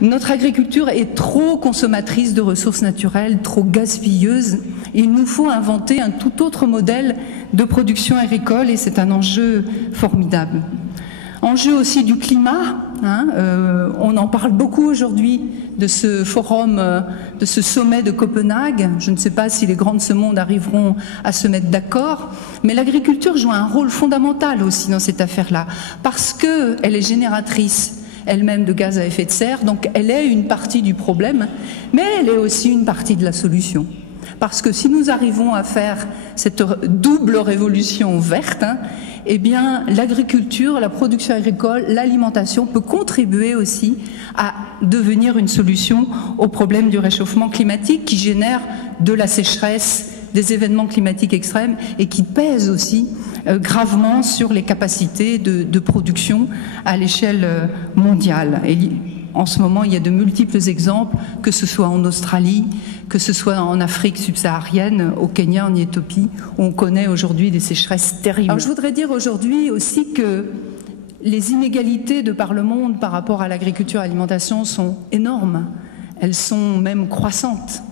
Notre agriculture est trop consommatrice de ressources naturelles, trop gaspilleuse. Il nous faut inventer un tout autre modèle de production agricole et c'est un enjeu formidable. Enjeu aussi du climat, on en parle beaucoup aujourd'hui de ce forum, de ce sommet de Copenhague. Je ne sais pas si les grands de ce monde arriveront à se mettre d'accord, mais l'agriculture joue un rôle fondamental aussi dans cette affaire-là, parce qu'elle est génératrice elle-même de gaz à effet de serre, donc elle est une partie du problème, mais elle est aussi une partie de la solution. Parce que si nous arrivons à faire cette double révolution verte, eh bien l'agriculture, la production agricole, l'alimentation peut contribuer aussi à devenir une solution au problème du réchauffement climatique qui génère de la sécheresse, des événements climatiques extrêmes et qui pèsent aussi gravement sur les capacités de production à l'échelle mondiale. Et en ce moment, il y a de multiples exemples, que ce soit en Australie, que ce soit en Afrique subsaharienne, au Kenya, en Éthiopie, où on connaît aujourd'hui des sécheresses terribles. Alors, je voudrais dire aujourd'hui aussi que les inégalités de par le monde par rapport à l'agriculture et à l'alimentation sont énormes. Elles sont même croissantes.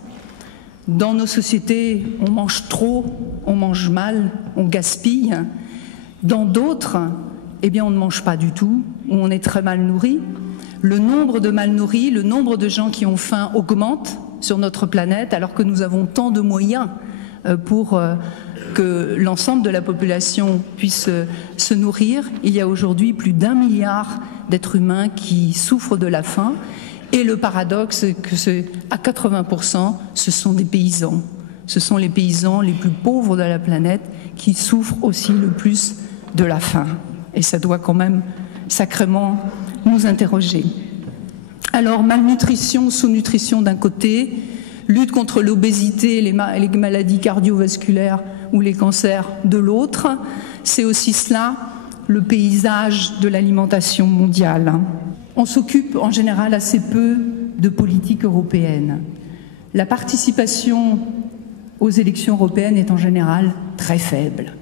Dans nos sociétés, on mange trop, on mange mal, on gaspille. Dans d'autres, eh bien, on ne mange pas du tout, ou on est très mal nourri. Le nombre de mal nourris, le nombre de gens qui ont faim augmente sur notre planète, alors que nous avons tant de moyens pour que l'ensemble de la population puisse se nourrir. Il y a aujourd'hui plus d'1 milliard d'êtres humains qui souffrent de la faim. Et le paradoxe, c'est que à 80%, ce sont des paysans. Ce sont les paysans les plus pauvres de la planète qui souffrent aussi le plus de la faim. Et ça doit quand même sacrément nous interroger. Alors, malnutrition, sous-nutrition d'un côté, lutte contre l'obésité, les maladies cardiovasculaires ou les cancers de l'autre, c'est aussi cela le paysage de l'alimentation mondiale. On s'occupe en général assez peu de politique européenne. La participation aux élections européennes est en général très faible.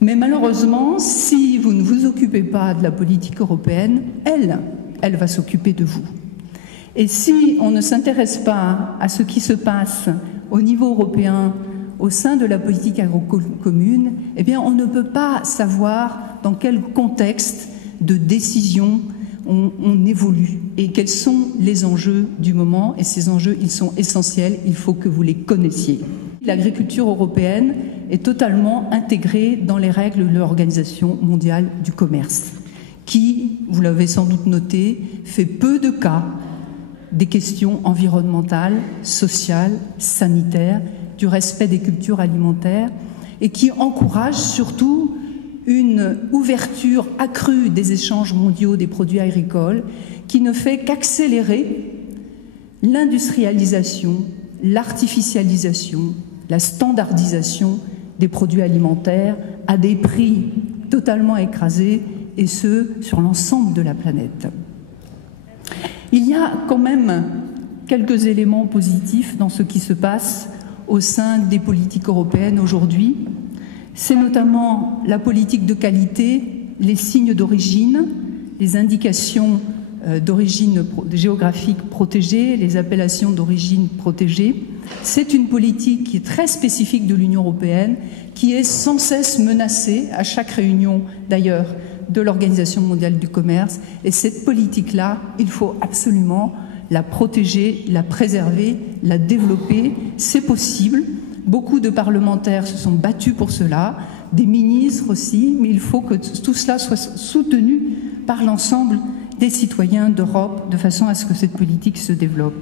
Mais malheureusement, si vous ne vous occupez pas de la politique européenne, elle va s'occuper de vous. Et si on ne s'intéresse pas à ce qui se passe au niveau européen, au sein de la politique agricole commune, eh bien on ne peut pas savoir dans quel contexte de décision on évolue et quels sont les enjeux du moment. Et ces enjeux, ils sont essentiels, il faut que vous les connaissiez. L'agriculture européenne est totalement intégrée dans les règles de l'Organisation mondiale du commerce, qui, vous l'avez sans doute noté, fait peu de cas des questions environnementales, sociales, sanitaires, du respect des cultures alimentaires, et qui encourage surtout une ouverture accrue des échanges mondiaux des produits agricoles, qui ne fait qu'accélérer l'industrialisation, l'artificialisation, la standardisation des produits alimentaires à des prix totalement écrasés, et ce, sur l'ensemble de la planète. Il y a quand même quelques éléments positifs dans ce qui se passe au sein des politiques européennes aujourd'hui. C'est notamment la politique de qualité, les signes d'origine, les indications d'origine géographique protégée, les appellations d'origine protégée. C'est une politique qui est très spécifique de l'Union européenne, qui est sans cesse menacée, à chaque réunion d'ailleurs, de l'Organisation mondiale du commerce. Et cette politique-là, il faut absolument la protéger, la préserver, la développer. C'est possible. Beaucoup de parlementaires se sont battus pour cela, des ministres aussi, mais il faut que tout cela soit soutenu par l'ensemble des citoyens d'Europe de façon à ce que cette politique se développe.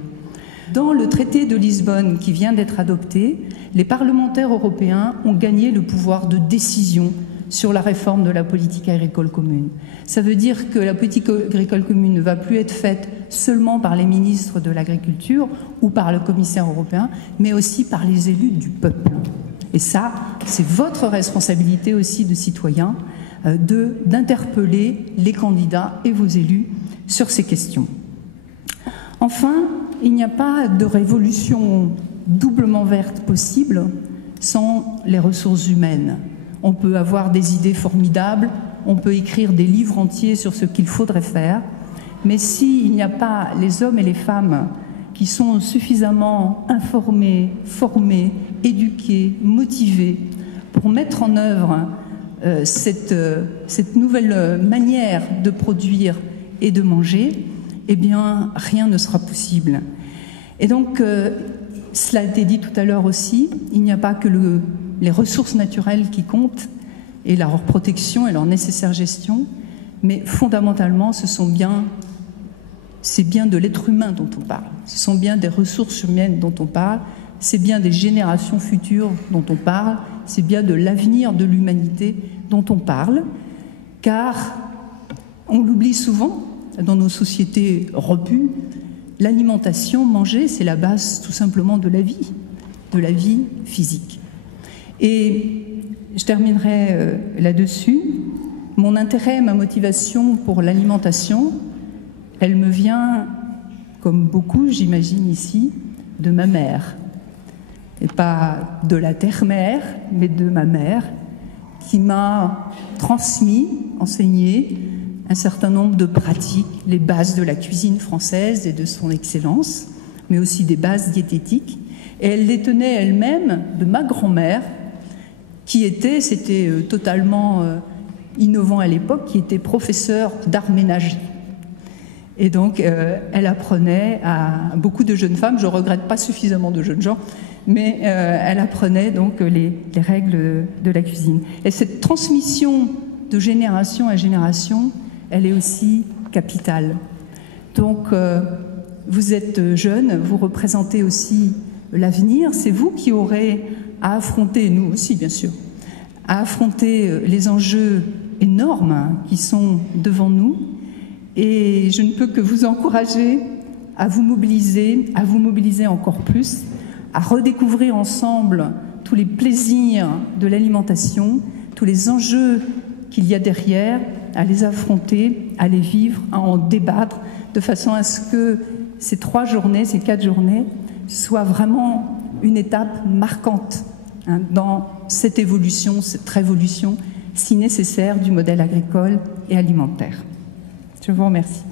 Dans le traité de Lisbonne qui vient d'être adopté, les parlementaires européens ont gagné le pouvoir de décision sur la réforme de la politique agricole commune. Ça veut dire que la politique agricole commune ne va plus être faite seulement par les ministres de l'agriculture ou par le commissaire européen, mais aussi par les élus du peuple. Et ça, c'est votre responsabilité aussi de citoyens d'interpeller les candidats et vos élus sur ces questions. Enfin, il n'y a pas de révolution doublement verte possible sans les ressources humaines. On peut avoir des idées formidables, on peut écrire des livres entiers sur ce qu'il faudrait faire, Mais s'il n'y a pas les hommes et les femmes qui sont suffisamment informés, formés, éduqués, motivés pour mettre en œuvre cette nouvelle manière de produire et de manger, eh bien, rien ne sera possible. Et donc, cela a été dit tout à l'heure aussi, il n'y a pas que les ressources naturelles qui comptent, et leur protection et leur nécessaire gestion, mais fondamentalement, c'est bien de l'être humain dont on parle, ce sont bien des ressources humaines dont on parle, c'est bien des générations futures dont on parle, c'est bien de l'avenir de l'humanité dont on parle, car on l'oublie souvent dans nos sociétés rebues, l'alimentation, manger, c'est la base tout simplement de la vie physique. Et je terminerai là-dessus. Mon intérêt, ma motivation pour l'alimentation, elle me vient, comme beaucoup, j'imagine ici, de ma mère. Et pas de la terre-mère, mais de ma mère, qui m'a transmis, enseigné un certain nombre de pratiques, les bases de la cuisine française et de son excellence, mais aussi des bases diététiques. Et elle les tenait elle-même de ma grand-mère, c'était totalement innovant à l'époque, qui était professeure d'art ménager. Et donc, elle apprenait à beaucoup de jeunes femmes, je ne regrette pas suffisamment de jeunes gens, mais elle apprenait donc les règles de la cuisine. Et cette transmission de génération à génération, elle est aussi capitale. Donc, vous êtes jeunes, vous représentez aussi l'avenir, c'est vous qui aurez à affronter, nous aussi bien sûr, à affronter les enjeux énormes qui sont devant nous. Et je ne peux que vous encourager à vous mobiliser encore plus, à redécouvrir ensemble tous les plaisirs de l'alimentation, tous les enjeux qu'il y a derrière, à les affronter, à les vivre, à en débattre, de façon à ce que ces 3 journées, ces 4 journées, soient vraiment une étape marquante dans cette évolution, cette révolution si nécessaire du modèle agricole et alimentaire. Je vous remercie.